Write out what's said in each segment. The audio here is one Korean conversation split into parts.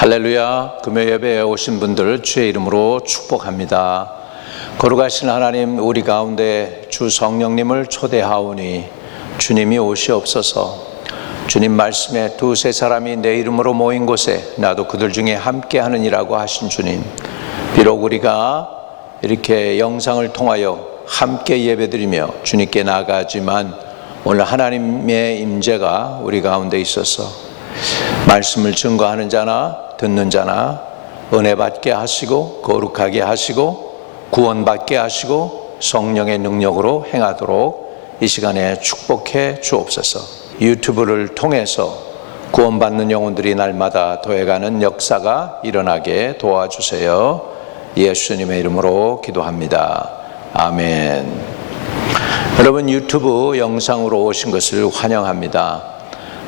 할렐루야. 금요 예배에 오신 분들 주의 이름으로 축복합니다. 거룩하신 하나님, 우리 가운데 주 성령님을 초대하오니 주님이 오시옵소서. 주님 말씀에 두세 사람이 내 이름으로 모인 곳에 나도 그들 중에 함께 하느니라고 하신 주님, 비록 우리가 이렇게 영상을 통하여 함께 예배드리며 주님께 나아가지만 오늘 하나님의 임재가 우리 가운데 있어서 말씀을 증거하는 자나 듣는 자나 은혜 받게 하시고 거룩하게 하시고 구원받게 하시고 성령의 능력으로 행하도록 이 시간에 축복해 주옵소서. 유튜브를 통해서 구원받는 영혼들이 날마다 더해가는 역사가 일어나게 도와주세요. 예수님의 이름으로 기도합니다. 아멘. 여러분, 유튜브 영상으로 오신 것을 환영합니다.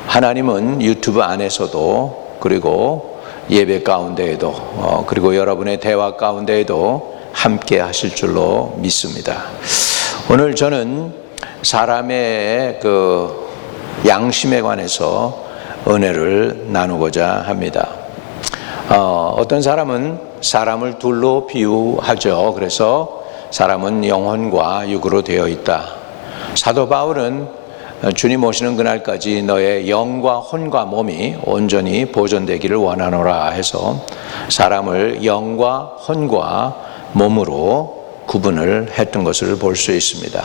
하나님은 유튜브 안에서도, 그리고 예배 가운데에도, 그리고 여러분의 대화 가운데에도 함께 하실 줄로 믿습니다. 오늘 저는 사람의 양심에 관해서 은혜를 나누고자 합니다. 어떤 사람은 사람을 둘로 비유하죠. 그래서 사람은 영혼과 육으로 되어 있다. 사도 바울은 주님 오시는 그날까지 너의 영과 혼과 몸이 온전히 보존되기를 원하노라 해서 사람을 영과 혼과 몸으로 구분을 했던 것을 볼 수 있습니다.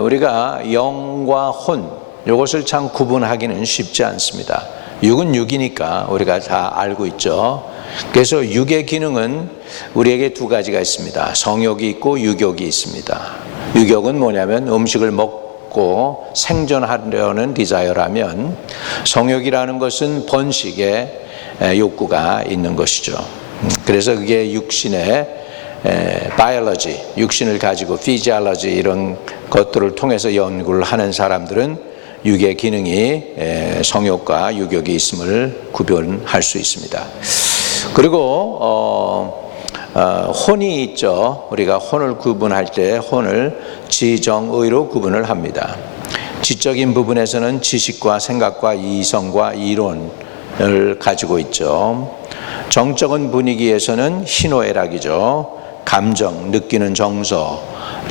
우리가 영과 혼, 이것을 참 구분하기는 쉽지 않습니다. 육은 육이니까 우리가 다 알고 있죠. 그래서 육의 기능은 우리에게 두 가지가 있습니다. 성욕이 있고 유욕이 있습니다. 유욕은 뭐냐면 음식을 먹고 생존하려는 디자이어라면, 성욕이라는 것은 번식의 욕구가 있는 것이죠. 그래서 그게 육신의 바이올로지, 육신을 가지고 피지올로지 이런 것들을 통해서 연구를 하는 사람들은 육의 기능이 성욕과 유욕이 있음을 구별할 수 있습니다. 그리고 혼이 있죠. 우리가 혼을 구분할 때 혼을 지정의로 구분을 합니다. 지적인 부분에서는 지식과 생각과 이성과 이론을 가지고 있죠. 정적인 분위기에서는 희노애락이죠. 감정, 느끼는 정서,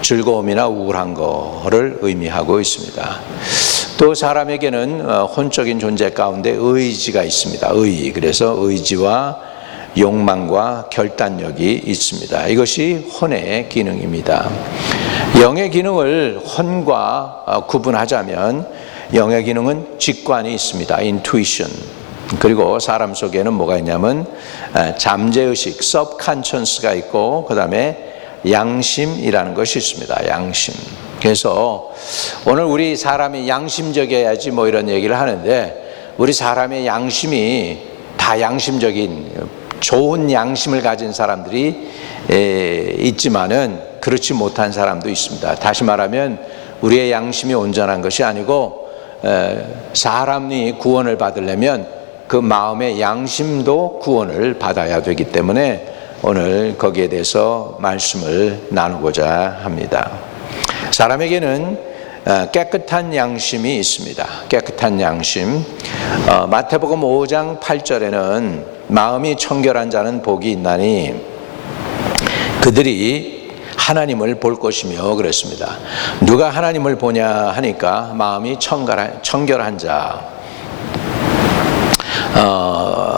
즐거움이나 우울한 거를 의미하고 있습니다. 또 사람에게는 혼적인 존재 가운데 의지가 있습니다. 그래서 의지와 욕망과 결단력이 있습니다. 이것이 혼의 기능입니다. 영의 기능을 혼과 구분하자면, 영의 기능은 직관이 있습니다. intuition. 그리고 사람 속에는 뭐가 있냐면 잠재의식, subconscious가 있고, 그 다음에 양심이라는 것이 있습니다. 양심. 그래서 오늘 우리 사람이 양심적이어야지 뭐 이런 얘기를 하는데, 우리 사람의 양심이 다 양심적인 좋은 양심을 가진 사람들이 있지만은 그렇지 못한 사람도 있습니다. 다시 말하면 우리의 양심이 온전한 것이 아니고, 사람이 구원을 받으려면 그 마음의 양심도 구원을 받아야 되기 때문에 오늘 거기에 대해서 말씀을 나누고자 합니다. 사람에게는 깨끗한 양심이 있습니다. 깨끗한 양심. 마태복음 5장 8절에는 마음이 청결한 자는 복이 있나니 그들이 하나님을 볼 것이며 그랬습니다. 누가 하나님을 보냐 하니까 마음이 청결한 자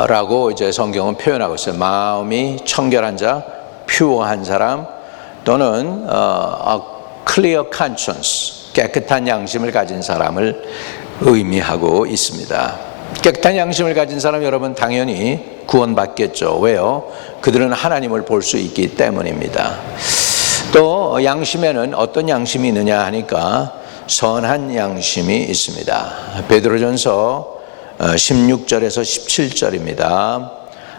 라고 이제 성경은 표현하고 있어요. 마음이 청결한 자, 퓨어한 사람, 또는 clear conscience, 깨끗한 양심을 가진 사람을 의미하고 있습니다. 깨끗한 양심을 가진 사람, 여러분 당연히 구원받겠죠. 왜요? 그들은 하나님을 볼 수 있기 때문입니다. 또 양심에는 어떤 양심이 있느냐 하니까 선한 양심이 있습니다. 베드로전서 16절에서 17절입니다.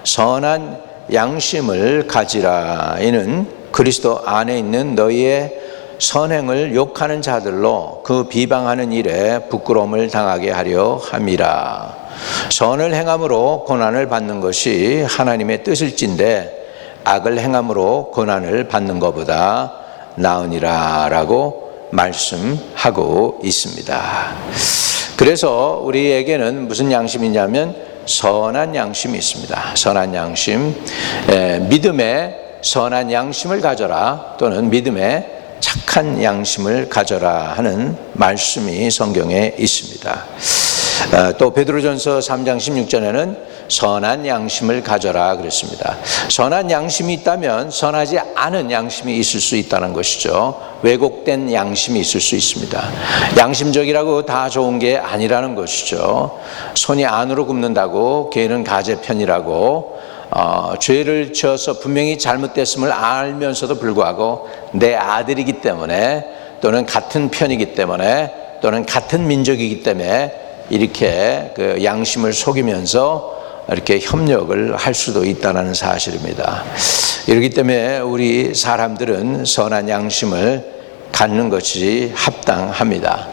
선한 양심을 가지라. 이는 그리스도 안에 있는 너희의 선행을 욕하는 자들로 그 비방하는 일에 부끄러움을 당하게 하려 함이라. 선을 행함으로 고난을 받는 것이 하나님의 뜻일진데 악을 행함으로 고난을 받는 것보다 나으니라 라고 말씀하고 있습니다. 그래서 우리에게는 무슨 양심이냐면 선한 양심이 있습니다. 선한 양심, 믿음의 선한 양심을 가져라, 또는 믿음의 착한 양심을 가져라 하는 말씀이 성경에 있습니다. 또 베드로전서 3장 16절에는 선한 양심을 가져라 그랬습니다. 선한 양심이 있다면 선하지 않은 양심이 있을 수 있다는 것이죠. 왜곡된 양심이 있을 수 있습니다. 양심적이라고 다 좋은 게 아니라는 것이죠. 손이 안으로 굽는다고 개는 가재편이라고, 죄를 지어서 분명히 잘못됐음을 알면서도 불구하고 내 아들이기 때문에, 또는 같은 편이기 때문에, 또는 같은 민족이기 때문에 이렇게 그 양심을 속이면서 이렇게 협력을 할 수도 있다는 사실입니다. 이렇기 때문에 우리 사람들은 선한 양심을 갖는 것이 합당합니다.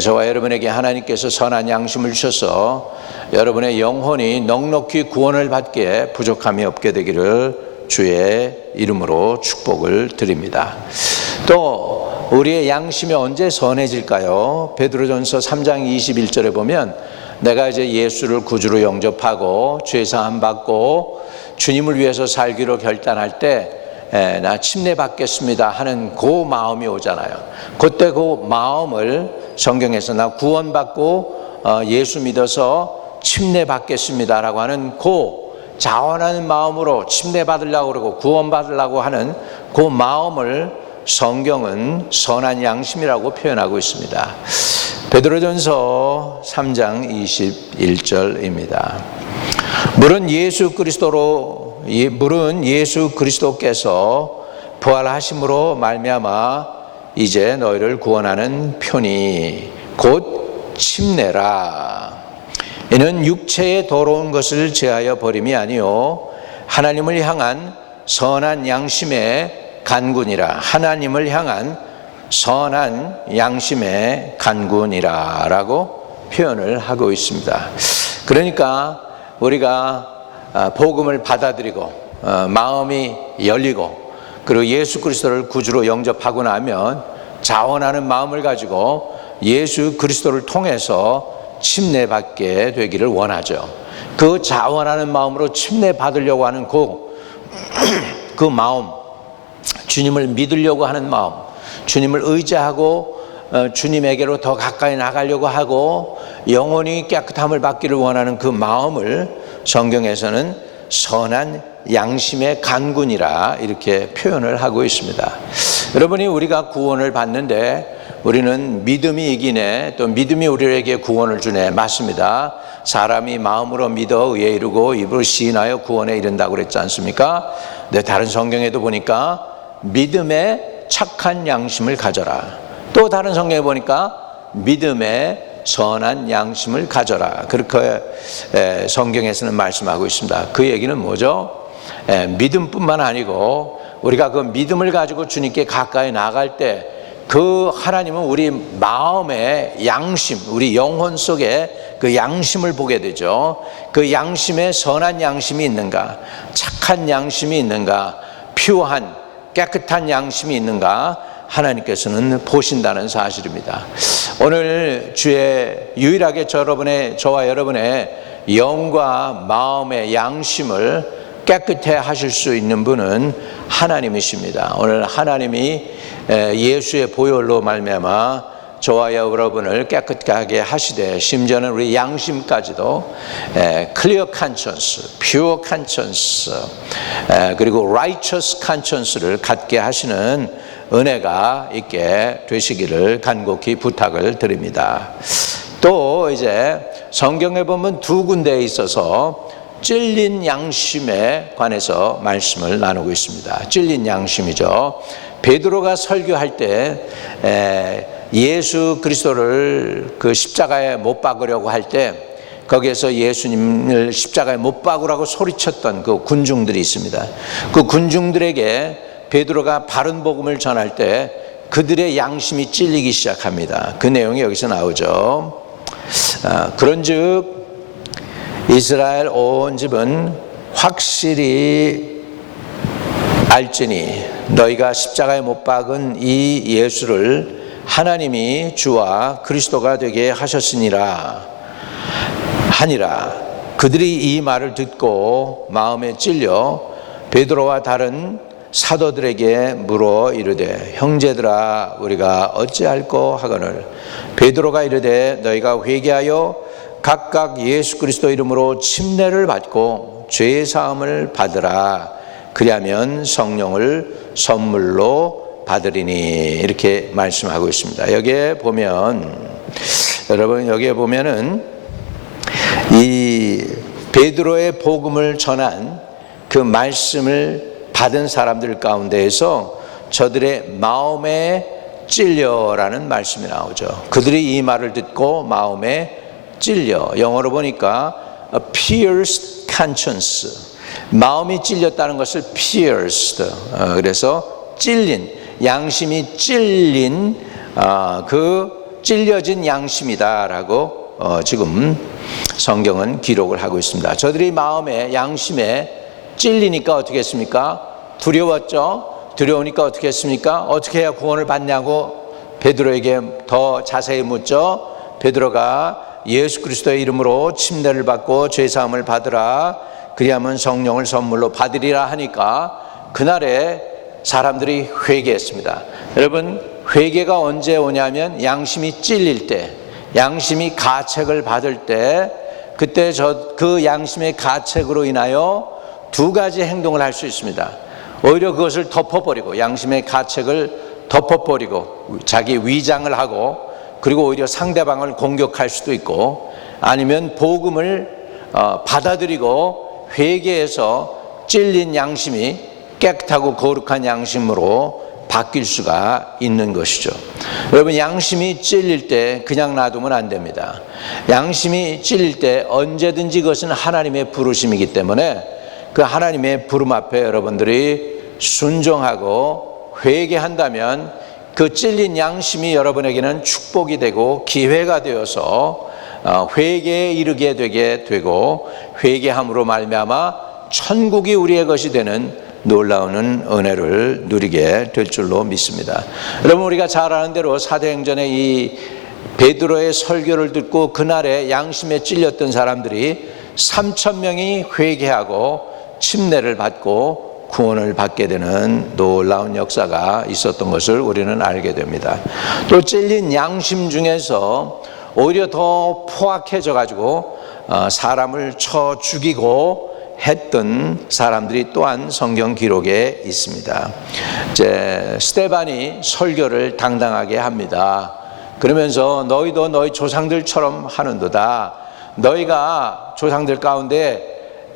저와 여러분에게 하나님께서 선한 양심을 주셔서 여러분의 영혼이 넉넉히 구원을 받기에 부족함이 없게 되기를 주의 이름으로 축복을 드립니다. 또 우리의 양심이 언제 선해질까요? 베드로전서 3장 21절에 보면 내가 이제 예수를 구주로 영접하고 죄사함 받고 주님을 위해서 살기로 결단할 때 나 침례 받겠습니다 하는 그 마음이 오잖아요. 그때 그 마음을 성경에서 나 구원받고 예수 믿어서 침례 받겠습니다라고 하는 그 자원하는 마음으로 침례 받으려고 그러고 구원 받으려고 하는 그 마음을 성경은 선한 양심이라고 표현하고 있습니다. 베드로전서 3장 21절입니다. 물은 예수 그리스도께서 부활하심으로 말미암아 이제 너희를 구원하는 편이 곧 침례라. 이는 육체의 더러운 것을 제하여 버림이 아니요 하나님을 향한 선한 양심의 간군이라. 하나님을 향한 선한 양심의 간군이라 라고 표현을 하고 있습니다. 그러니까 우리가 복음을 받아들이고 마음이 열리고 그리고 예수 그리스도를 구주로 영접하고 나면 자원하는 마음을 가지고 예수 그리스도를 통해서 침례받게 되기를 원하죠. 그 자원하는 마음으로 침례받으려고 하는 그 마음, 주님을 믿으려고 하는 마음, 주님을 의지하고 주님에게로 더 가까이 나가려고 하고 영혼이 깨끗함을 받기를 원하는 그 마음을 성경에서는 선한 양심의 간군이라 이렇게 표현을 하고 있습니다. 여러분이 우리가 구원을 받는데 우리는 믿음이 이기네, 또 믿음이 우리에게 구원을 주네. 맞습니다. 사람이 마음으로 믿어 의에 이르고 입으로 시인하여 구원에 이른다고 그랬지 않습니까? 근데 다른 성경에도 보니까 믿음의 착한 양심을 가져라. 또 다른 성경에 보니까 믿음의 선한 양심을 가져라. 그렇게 성경에서는 말씀하고 있습니다. 그 얘기는 뭐죠? 믿음뿐만 아니고 우리가 그 믿음을 가지고 주님께 가까이 나갈 때 그 하나님은 우리 마음의 양심, 우리 영혼 속에 그 양심을 보게 되죠. 그 양심에 선한 양심이 있는가, 착한 양심이 있는가, 퓨어한 깨끗한 양심이 있는가 하나님께서는 보신다는 사실입니다. 오늘 주의 유일하게 저와 여러분의 영과 마음의 양심을 깨끗해 하실 수 있는 분은 하나님이십니다. 오늘 하나님이 예수의 보혈로 말미암아 저와 여러분을 깨끗하게 하시되 심지어는 우리 양심까지도 clear conscience, pure conscience, 그리고 righteous conscience를 갖게 하시는 은혜가 있게 되시기를 간곡히 부탁을 드립니다. 또 이제 성경에 보면 두 군데에 있어서 찔린 양심에 관해서 말씀을 나누고 있습니다. 찔린 양심이죠. 베드로가 설교할 때 예수 그리스도를 그 십자가에 못 박으려고 할 때 거기에서 예수님을 십자가에 못 박으라고 소리쳤던 그 군중들이 있습니다. 그 군중들에게 베드로가 바른 복음을 전할 때 그들의 양심이 찔리기 시작합니다. 그 내용이 여기서 나오죠. 그런즉 이스라엘 온 집은 확실히 알지니 너희가 십자가에 못 박은 이 예수를 하나님이 주와 그리스도가 되게 하셨으니라 하니라. 그들이 이 말을 듣고 마음에 찔려 베드로와 다른 사도들에게 물어 이르되 형제들아 우리가 어찌할꼬 하거늘 베드로가 이르되 너희가 회개하여 각각 예수 그리스도 이름으로 침례를 받고 죄 사함을 받으라 그리하면 성령을 선물로 받으리니 이렇게 말씀하고 있습니다. 여기에 보면 여러분 여기에 보면은 이 베드로의 복음을 전한 그 말씀을 받은 사람들 가운데에서 저들의 마음에 찔려라는 말씀이 나오죠. 그들이 이 말을 듣고 마음에 찔려. 영어로 보니까 a pierced conscience. 마음이 찔렸다는 것을 pierced. 그래서 찔린, 양심이 찔린 그 찔려진 양심이다라고 지금 성경은 기록을 하고 있습니다. 저들이 마음에 양심에 찔리니까 어떻게 했습니까? 두려웠죠. 두려우니까 어떻게 했습니까? 어떻게 해야 구원을 받냐고 베드로에게 더 자세히 묻죠. 베드로가 예수 그리스도의 이름으로 침례를 받고 죄사함을 받으라 그리하면 성령을 선물로 받으리라 하니까 그날에 사람들이 회개했습니다. 여러분 회개가 언제 오냐면 양심이 찔릴 때, 양심이 가책을 받을 때, 그때 그 양심의 가책으로 인하여 두 가지 행동을 할 수 있습니다. 오히려 그것을 덮어버리고 양심의 가책을 덮어버리고 자기 위장을 하고 그리고 오히려 상대방을 공격할 수도 있고 아니면 복음을 받아들이고 회개해서 찔린 양심이 깨끗하고 거룩한 양심으로 바뀔 수가 있는 것이죠. 여러분 양심이 찔릴 때 그냥 놔두면 안 됩니다. 양심이 찔릴 때 언제든지 그것은 하나님의 부르심이기 때문에 그 하나님의 부름 앞에 여러분들이 순종하고 회개한다면 그 찔린 양심이 여러분에게는 축복이 되고 기회가 되어서 회개에 이르게 되게 되고 회개함으로 말미암아 천국이 우리의 것이 되는 놀라운 은혜를 누리게 될 줄로 믿습니다. 여러분 우리가 잘 아는 대로 사도행전의 이 베드로의 설교를 듣고 그날에 양심에 찔렸던 사람들이 3,000명이 회개하고 침례를 받고 구원을 받게 되는 놀라운 역사가 있었던 것을 우리는 알게 됩니다. 또 찔린 양심 중에서 오히려 더 포악해져 가지고 사람을 쳐 죽이고 했던 사람들이 또한 성경 기록에 있습니다. 이제 스데반이 설교를 당당하게 합니다. 그러면서 너희도 너희 조상들처럼 하는도다. 너희가 조상들 가운데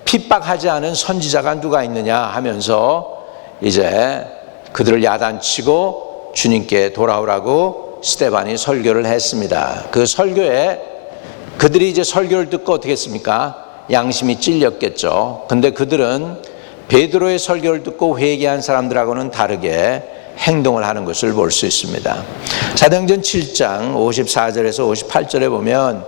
핍박하지 않은 선지자가 누가 있느냐 하면서 이제 그들을 야단치고 주님께 돌아오라고 스데반이 설교를 했습니다. 그 설교에 그들이 이제 설교를 듣고 어떻게 했습니까? 양심이 찔렸겠죠. 근데 그들은 베드로의 설교를 듣고 회개한 사람들하고는 다르게 행동을 하는 것을 볼 수 있습니다. 사도행전 7장 54절에서 58절에 보면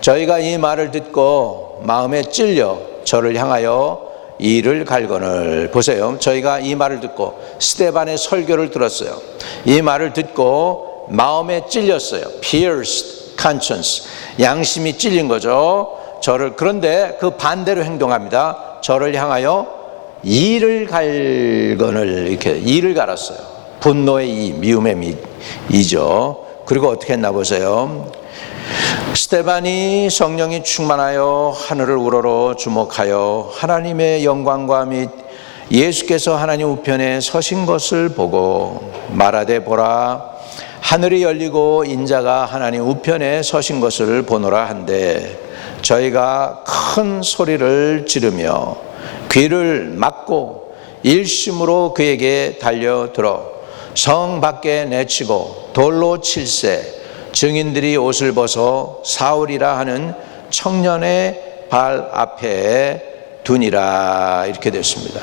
저희가 이 말을 듣고 마음에 찔려 저를 향하여 이를 갈거늘. 보세요. 저희가 이 말을 듣고 스데반의 설교를 들었어요. 이 말을 듣고 마음에 찔렸어요. pierced conscience. 양심이 찔린 거죠. 그런데 그 반대로 행동합니다. 저를 향하여 이를 갈거늘. 이렇게 이를 갈았어요. 분노의 이, 미움의 이죠. 그리고 어떻게 했나 보세요. 스데반이 성령이 충만하여 하늘을 우러러 주목하여 하나님의 영광과 및 예수께서 하나님 우편에 서신 것을 보고 말하되 보라 하늘이 열리고 인자가 하나님 우편에 서신 것을 보노라 한데 저희가 큰 소리를 지르며 귀를 막고 일심으로 그에게 달려들어 성 밖에 내치고 돌로 칠세 증인들이 옷을 벗어 사울이라 하는 청년의 발 앞에 두니라. 이렇게 됐습니다.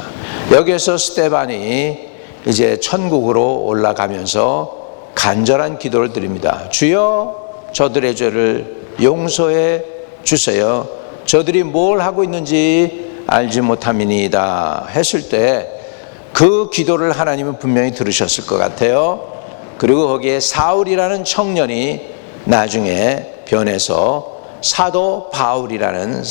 여기에서 스데반이 이제 천국으로 올라가면서 간절한 기도를 드립니다. 주여 저들의 죄를 용서해 주세요. 저들이 뭘 하고 있는지 알지 못함이니이다 했을 때 그 기도를 하나님은 분명히 들으셨을 것 같아요. 그리고 거기에 사울이라는 청년이 나중에 변해서 사도 바울이라는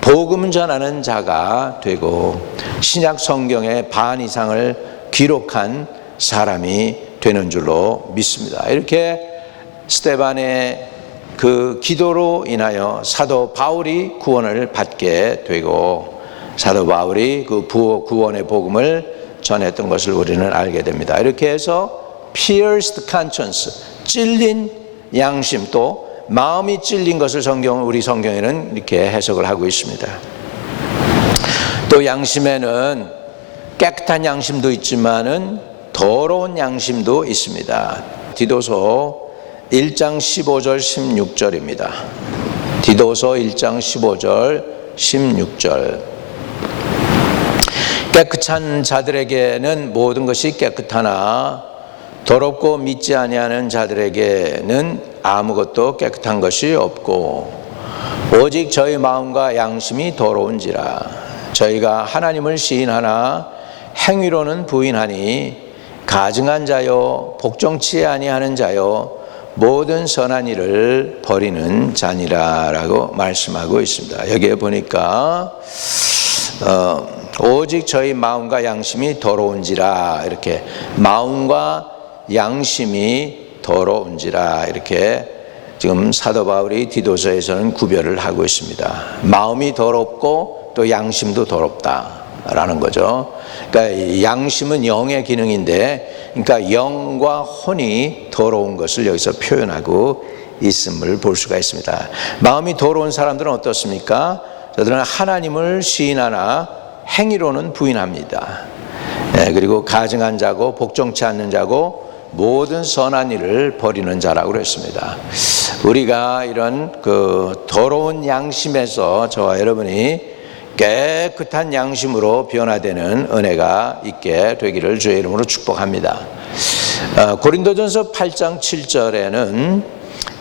복음 전하는 자가 되고 신약 성경의 반 이상을 기록한 사람이 되는 줄로 믿습니다. 이렇게 스데반의 그 기도로 인하여 사도 바울이 구원을 받게 되고 사도 바울이 그 구원의 복음을 전했던 것을 우리는 알게 됩니다. 이렇게 해서 pierced conscience, 찔린 양심, 또 마음이 찔린 것을 우리 성경에는 이렇게 해석을 하고 있습니다. 또 양심에는 깨끗한 양심도 있지만은 더러운 양심도 있습니다. 디도서 1장 15절 16절입니다. 디도서 1장 15절 16절. 깨끗한 자들에게는 모든 것이 깨끗하나 더럽고 믿지 아니하는 자들에게는 아무것도 깨끗한 것이 없고 오직 저희 마음과 양심이 더러운지라. 저희가 하나님을 시인하나 행위로는 부인하니 가증한 자요 복종치 아니하는 자요 모든 선한 일을 버리는 자니라 라고 말씀하고 있습니다. 여기에 보니까 오직 저희 마음과 양심이 더러운지라, 이렇게 마음과 양심이 더러운지라, 이렇게 지금 사도 바울이 디도서에서는 구별을 하고 있습니다. 마음이 더럽고 또 양심도 더럽다라는 거죠. 그러니까 양심은 영의 기능인데, 그러니까 영과 혼이 더러운 것을 여기서 표현하고 있음을 볼 수가 있습니다. 마음이 더러운 사람들은 어떻습니까? 저들은 하나님을 시인하나 행위로는 부인합니다. 그리고 가증한 자고 복종치 않는 자고 모든 선한 일을 버리는 자라고 그랬습니다. 우리가 이런 그 더러운 양심에서 저와 여러분이 깨끗한 양심으로 변화되는 은혜가 있게 되기를 주의 이름으로 축복합니다. 고린도전서 8장 7절에는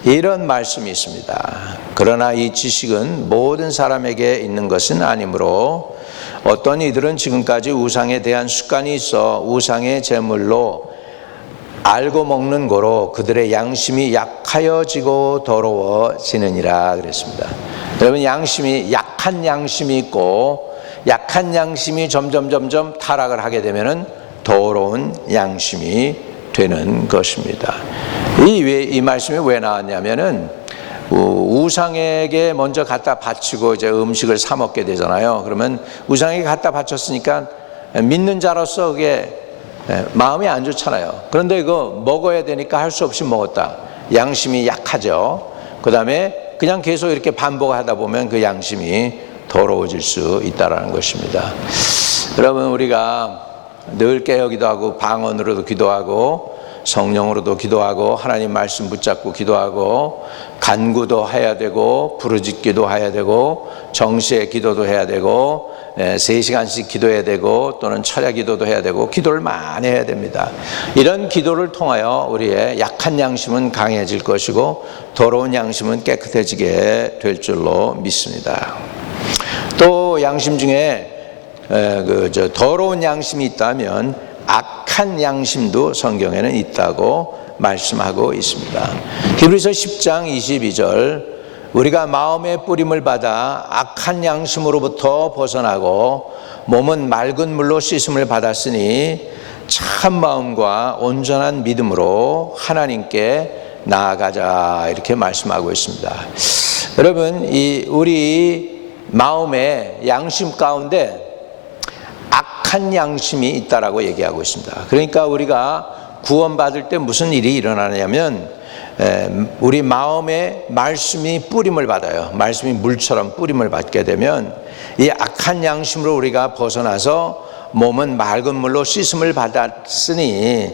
이런 말씀이 있습니다. 그러나 이 지식은 모든 사람에게 있는 것은 아니므로 어떤 이들은 지금까지 우상에 대한 습관이 있어 우상의 제물로 알고 먹는 거로 그들의 양심이 약하여지고 더러워지느니라 그랬습니다. 여러분, 양심이 약한 양심이 있고 약한 양심이 점점 타락을 하게 되면은 더러운 양심이 되는 것입니다. 이 말씀이 왜 나왔냐면은 우상에게 먼저 갖다 바치고 이제 음식을 사 먹게 되잖아요. 그러면 우상에게 갖다 바쳤으니까 믿는 자로서 그게 마음이 안 좋잖아요. 그런데 이거 먹어야 되니까 할 수 없이 먹었다. 양심이 약하죠. 그 다음에 그냥 계속 이렇게 반복하다 보면 그 양심이 더러워질 수 있다는 것입니다. 여러분, 우리가 늘 깨어기도 하고 방언으로도 기도하고 성령으로도 기도하고 하나님 말씀 붙잡고 기도하고 간구도 해야 되고 부르짖기도 해야 되고 정시에 기도도 해야 되고 3시간씩 기도해야 되고 또는 철야 기도도 해야 되고 기도를 많이 해야 됩니다. 이런 기도를 통하여 우리의 약한 양심은 강해질 것이고 더러운 양심은 깨끗해지게 될 줄로 믿습니다. 또 양심 중에 더러운 양심이 있다면 악한 양심도 성경에는 있다고 말씀하고 있습니다. 히브리서 10장 22절, 우리가 마음의 뿌림을 받아 악한 양심으로부터 벗어나고 몸은 맑은 물로 씻음을 받았으니 참 마음과 온전한 믿음으로 하나님께 나아가자, 이렇게 말씀하고 있습니다. 여러분, 우리 마음의 양심 가운데 악한 양심이 있다라고 얘기하고 있습니다. 그러니까 우리가 구원받을 때 무슨 일이 일어나냐면 우리 마음에 말씀이 뿌림을 받아요. 말씀이 물처럼 뿌림을 받게 되면 이 악한 양심으로 우리가 벗어나서 몸은 맑은 물로 씻음을 받았으니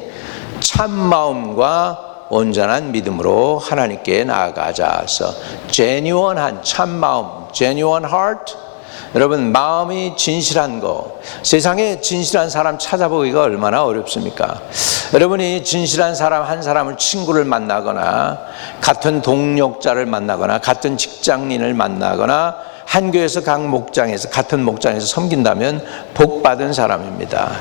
참 마음과 온전한 믿음으로 하나님께 나아가자서 genuine한 참 마음, genuine heart. 여러분, 마음이 진실한 거, 세상에 진실한 사람 찾아보기가 얼마나 어렵습니까? 여러분이 진실한 사람 한 사람을 친구를 만나거나 같은 동력자를 만나거나 같은 직장인을 만나거나 한 교회에서 같은 목장에서 섬긴다면 복받은 사람입니다.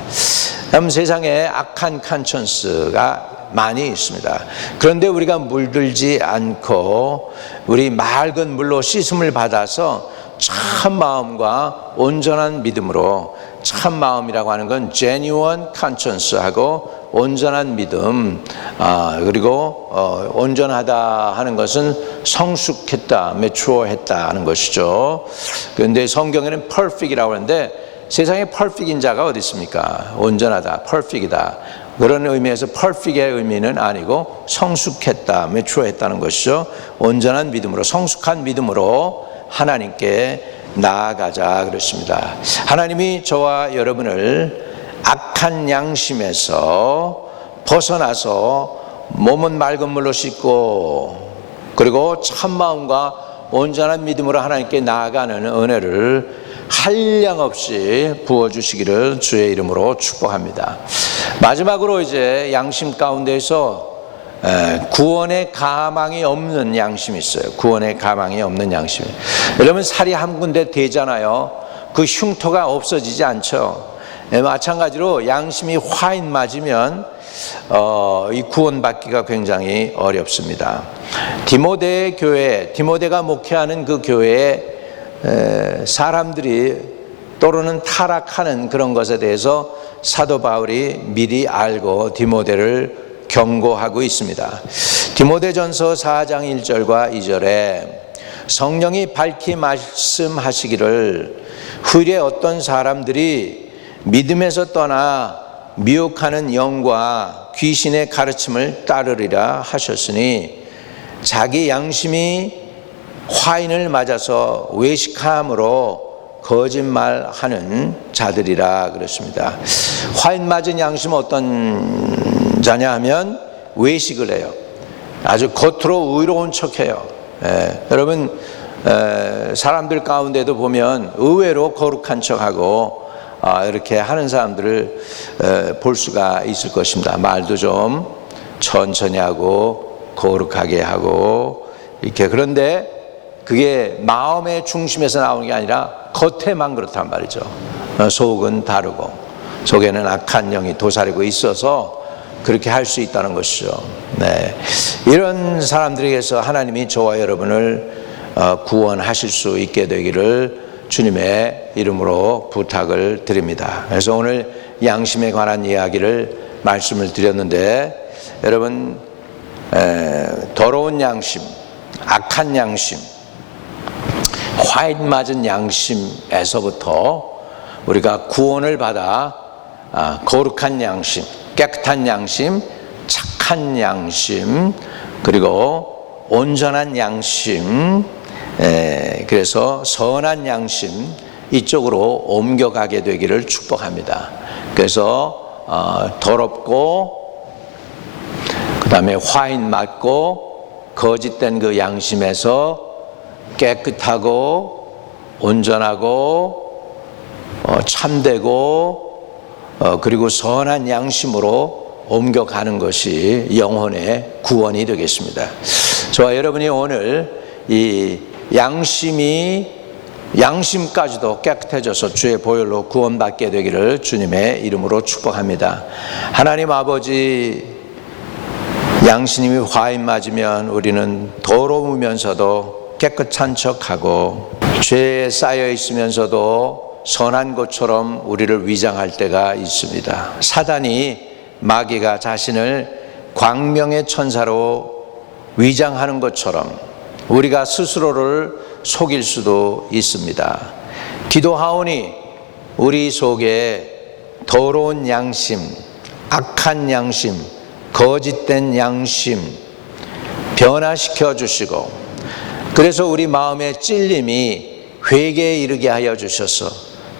여러분, 세상에 악한 칸천스가 많이 있습니다. 그런데 우리가 물들지 않고 우리 맑은 물로 씻음을 받아서 참 마음과 온전한 믿음으로, 참 마음이라고 하는 건 genuine conscience하고 온전한 믿음, 그리고 온전하다 하는 것은 성숙했다, 매추어했다 하는 것이죠. 그런데 성경에는 perfect이라고 하는데 세상에 perfect인 자가 어디 있습니까? 온전하다, perfec이다. 그런 의미에서 perfect의 의미는 아니고 성숙했다, 매추어했다는 것이죠. 온전한 믿음으로, 성숙한 믿음으로 하나님께 나아가자 그렇습니다. 하나님이 저와 여러분을 악한 양심에서 벗어나서 몸은 맑은 물로 씻고 그리고 참마음과 온전한 믿음으로 하나님께 나아가는 은혜를 한량없이 부어주시기를 주의 이름으로 축복합니다. 마지막으로 이제 양심 가운데서 구원의 가망이 없는 양심이 있어요. 구원의 가망이 없는 양심. 여러분 살이 한 군데 되잖아요. 그 흉터가 없어지지 않죠. 마찬가지로 양심이 화인 맞으면 이 구원받기가 굉장히 어렵습니다. 디모데 교회, 디모데가 목회하는 그 교회에 사람들이 때로는 타락하는 그런 것에 대해서 사도 바울이 미리 알고 디모데를 경고하고 있습니다. 디모데전서 4장 1절과 2절에 성령이 밝히 말씀하시기를 후일에 어떤 사람들이 믿음에서 떠나 미혹하는 영과 귀신의 가르침을 따르리라 하셨으니 자기 양심이 화인을 맞아서 외식함으로 거짓말하는 자들이라 그랬습니다. 화인 맞은 양심은 어떤 자냐 하면 외식을 해요. 아주 겉으로 의로운 척해요. 여러분 사람들 가운데도 보면 의외로 거룩한 척하고 이렇게 하는 사람들을 볼 수가 있을 것입니다. 말도 좀 천천히 하고 거룩하게 하고 이렇게. 그런데 그게 마음의 중심에서 나오는 게 아니라 겉에만 그렇단 말이죠. 속은 다르고 속에는 악한 영이 도사리고 있어서 그렇게 할 수 있다는 것이죠. 네. 이런 사람들에게서 하나님이 저와 여러분을 구원하실 수 있게 되기를 주님의 이름으로 부탁을 드립니다. 그래서 오늘 양심에 관한 이야기를 말씀을 드렸는데 여러분 더러운 양심, 악한 양심, 화인 맞은 양심에서부터 우리가 구원을 받아 거룩한 양심, 깨끗한 양심, 착한 양심, 그리고 온전한 양심, 그래서 선한 양심 이쪽으로 옮겨가게 되기를 축복합니다. 그래서 더럽고 그 다음에 화인 맞고 거짓된 그 양심에서 깨끗하고 온전하고 참되고 그리고 선한 양심으로 옮겨가는 것이 영혼의 구원이 되겠습니다. 저와 여러분이 오늘 이 양심까지도 깨끗해져서 주의 보혈로 구원받게 되기를 주님의 이름으로 축복합니다. 하나님 아버지, 양심이 화인 맞으면 우리는 더러우면서도 깨끗한 척하고 죄에 쌓여 있으면서도 선한 것처럼 우리를 위장할 때가 있습니다. 사단이, 마귀가 자신을 광명의 천사로 위장하는 것처럼 우리가 스스로를 속일 수도 있습니다. 기도하오니 우리 속에 더러운 양심, 악한 양심, 거짓된 양심 변화시켜 주시고, 그래서 우리 마음의 찔림이 회개에 이르게 하여 주셔서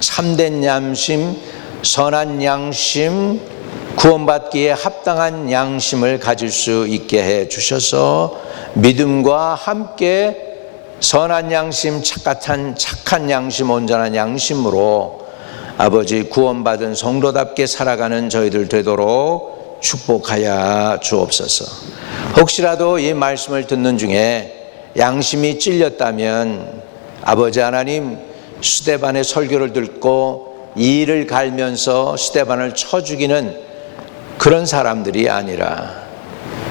참된 양심, 선한 양심, 구원받기에 합당한 양심을 가질 수 있게 해 주셔서 믿음과 함께 선한 양심, 착한 양심, 온전한 양심으로 아버지 구원받은 성도답게 살아가는 저희들 되도록 축복하여 주옵소서. 혹시라도 이 말씀을 듣는 중에 양심이 찔렸다면 아버지 하나님, 스데반의 설교를 듣고 이를 갈면서 스데반을 쳐 죽이는 그런 사람들이 아니라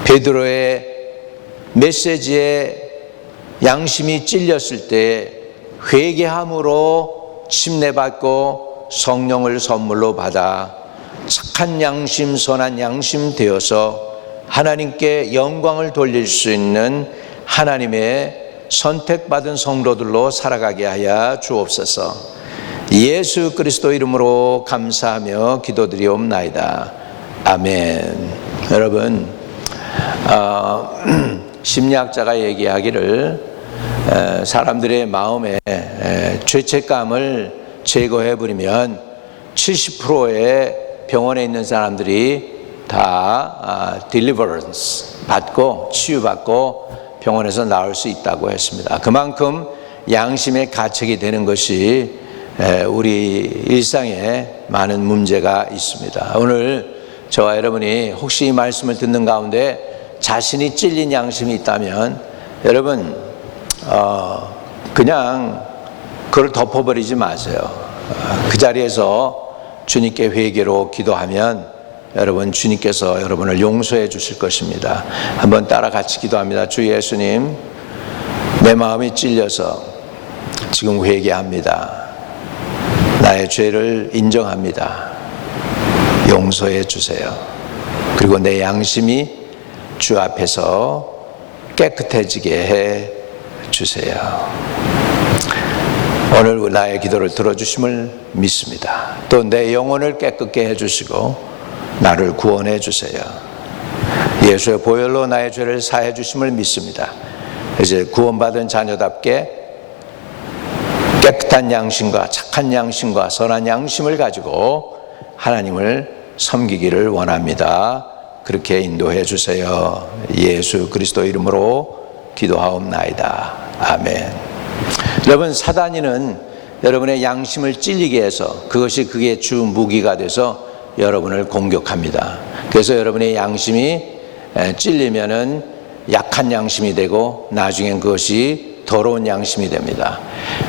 베드로의 메시지에 양심이 찔렸을 때 회개함으로 침례받고 성령을 선물로 받아 착한 양심, 선한 양심 되어서 하나님께 영광을 돌릴 수 있는 하나님의 선택받은 성도들로 살아가게 하여 주옵소서. 예수 그리스도 이름으로 감사하며 기도드리옵나이다. 아멘. 여러분, 심리학자가 얘기하기를 사람들의 마음에 죄책감을 제거해버리면 70%의 병원에 있는 사람들이 다 deliverance 받고 치유받고 병원에서 나올 수 있다고 했습니다. 그만큼 양심의 가책이 되는 것이 우리 일상에 많은 문제가 있습니다. 오늘 저와 여러분이 혹시 이 말씀을 듣는 가운데 자신이 찔린 양심이 있다면 여러분 그냥 그걸 덮어버리지 마세요. 그 자리에서 주님께 회개로 기도하면 여러분 주님께서 여러분을 용서해 주실 것입니다. 한번 따라 같이 기도합니다. 주 예수님, 내 마음이 찔려서 지금 회개합니다. 나의 죄를 인정합니다. 용서해 주세요. 그리고 내 양심이 주 앞에서 깨끗해지게 해 주세요. 오늘 나의 기도를 들어주심을 믿습니다. 또 내 영혼을 깨끗게 해주시고 나를 구원해 주세요. 예수의 보혈로 나의 죄를 사해 주심을 믿습니다. 이제 구원받은 자녀답게 깨끗한 양심과 착한 양심과 선한 양심을 가지고 하나님을 섬기기를 원합니다. 그렇게 인도해 주세요. 예수 그리스도 이름으로 기도하옵나이다. 아멘. 여러분, 사단이는 여러분의 양심을 찔리게 해서 그게 주 무기가 돼서 여러분을 공격합니다. 그래서 여러분의 양심이 찔리면은 약한 양심이 되고 나중엔 그것이 더러운 양심이 됩니다.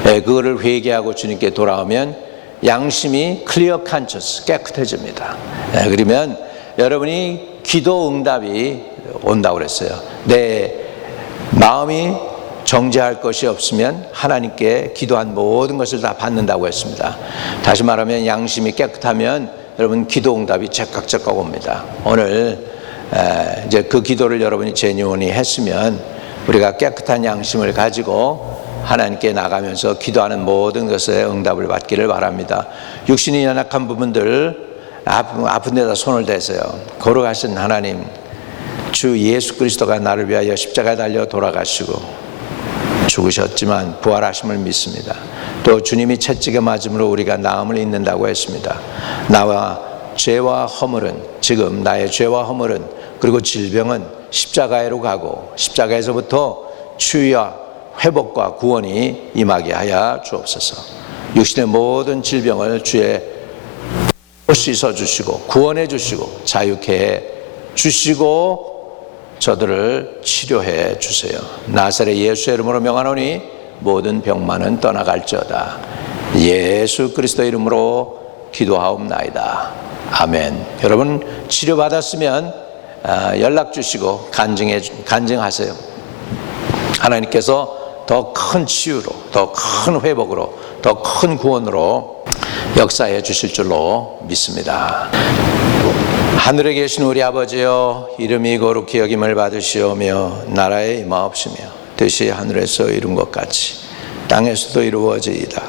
그거를 회개하고 주님께 돌아오면 양심이 클리어 칸처스 깨끗해집니다. 그러면 여러분이 기도 응답이 온다고 그랬어요. 내 마음이 정죄할 것이 없으면 하나님께 기도한 모든 것을 다 받는다고 했습니다. 다시 말하면 양심이 깨끗하면 여러분 기도 응답이 즉각 옵니다. 오늘 이제 그 기도를 여러분이 제뉴인이 했으면 우리가 깨끗한 양심을 가지고 하나님께 나가면서 기도하는 모든 것에 응답을 받기를 바랍니다. 육신이 연약한 부분들 아픈 데다 손을 대세요. 걸어가신 하나님, 주 예수 그리스도가 나를 위하여 십자가에 달려 돌아가시고 죽으셨지만 부활하심을 믿습니다. 또 주님이 채찍에 맞음으로 우리가 나음을 입는다고 했습니다. 나와 죄와 허물은, 지금 나의 죄와 허물은 그리고 질병은 십자가로 가고 십자가에서부터 치유와 회복과 구원이 임하게 하여 주옵소서. 육신의 모든 질병을 주의 씻어 주시고 구원해 주시고 자유케 해 주시고 저들을 치료해 주세요. 나사렛 예수의 이름으로 명하노니 모든 병만은 떠나갈지어다. 예수 그리스도 이름으로 기도하옵나이다. 아멘. 여러분 치료받았으면 연락 주시고 간증하세요. 하나님께서 더 큰 치유로, 더 큰 회복으로, 더 큰 구원으로 역사해 주실 줄로 믿습니다. 하늘에 계신 우리 아버지여, 이름이 거룩히 여김을 받으시오며 나라에 임하옵시며 뜻이 하늘에서 이룬 것 같이 땅에서도 이루어지이다.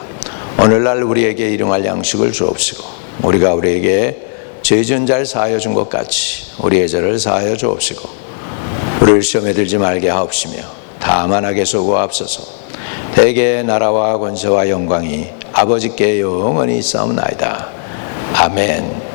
오늘날 우리에게 일용할 양식을 주옵시고 우리가 우리에게 죄 지은 자를 사하여 준 것 같이 우리의 죄를 사하여 주옵시고 우리를 시험에 들지 말게 하옵시며 다만 악에서 구하옵소서. 대개 나라와 권세와 영광이 아버지께 영원히 있사옵나이다. 아멘.